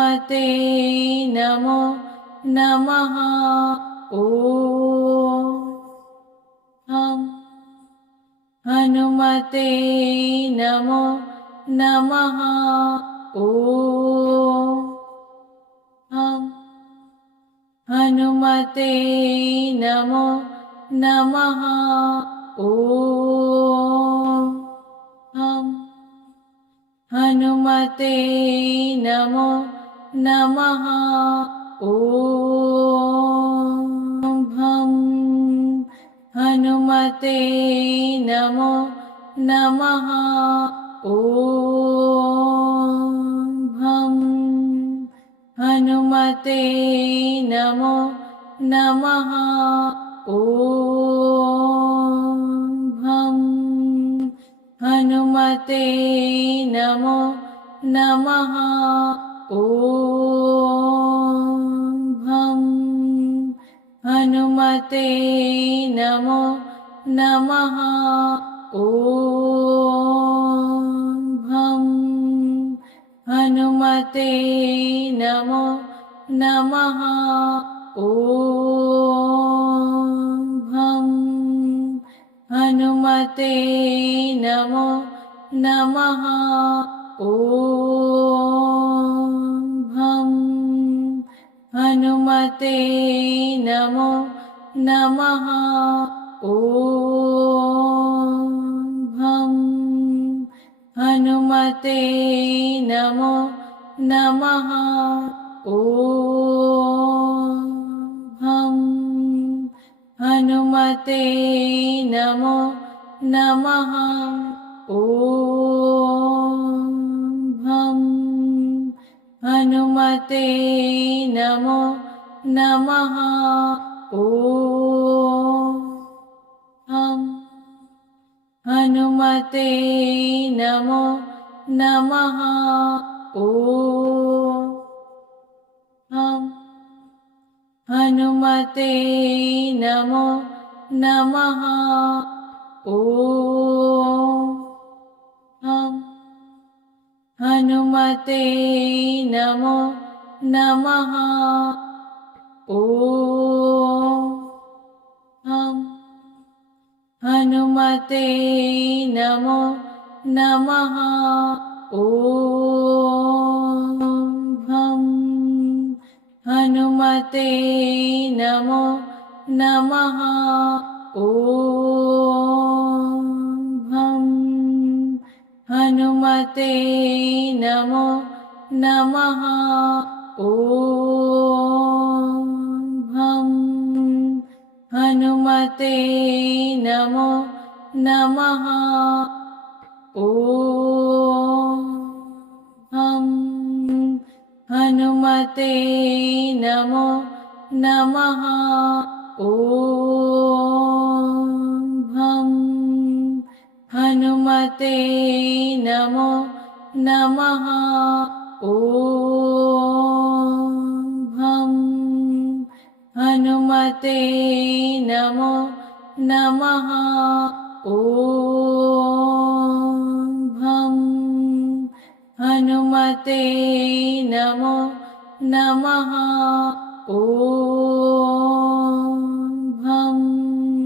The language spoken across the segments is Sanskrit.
हनुमते नमो नमः। ॐ हनुमते नमो नमः। ॐ हनुमते नमो नमः। ॐ हनुमते नमो नमः। भं हनुमते नमो नमः। भं हनुमते नमो नमः। भं हनुमते नमो नमः। भं हनुमते नमो नमः। भं हनुमते नमो नमः। भं हनुमते नमो नमः। भं हनुमते नमो नमः। भं हनुमते नमो नमः। भं हनुमते नमो नमः। भं हनुमते नमो नमः। हनुमते नमो नमः। हनुमते नमो नमः। हनुमते नमो नमः। हनुमते नमो नमः। भं हनुमते नमो नमः। भं हनुमते नमो नमः। भं हनुमते नमो नमः। भं हनुमते नमो नमः। भं हनुमते नमो नमः। भं हनुमते नमो नमः। भं हनुमते नमो नमः। भं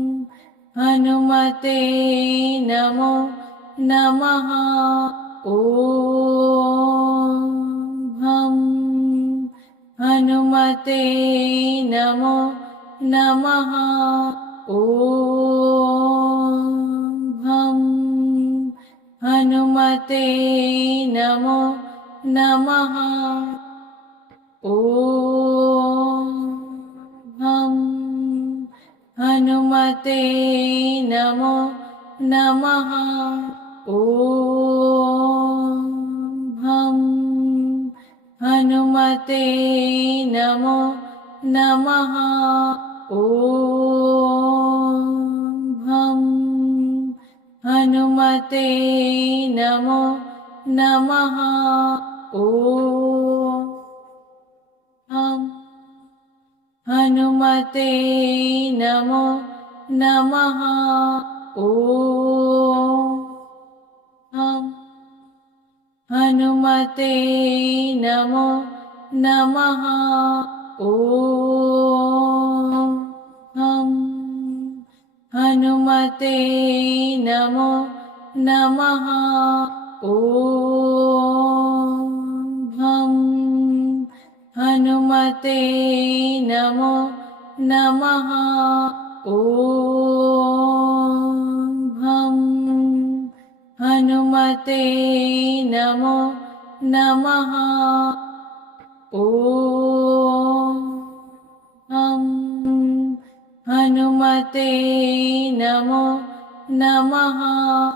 हनुमते नमो नमः। भं हनुमते नमो नमः। भं हनुमते नमो नमः। भं हनुमते नमो नमः। भं हनुमते नमो नमः। भं हनुमते नमो नमः। हनुमते नमो नमः। हनुमते नमो नमः ॐ हनुमते नमो नमः ॐ हनुमते नमो नमः ॐ हनुमते नमो नमः ॐ हनुमते नमो नमः।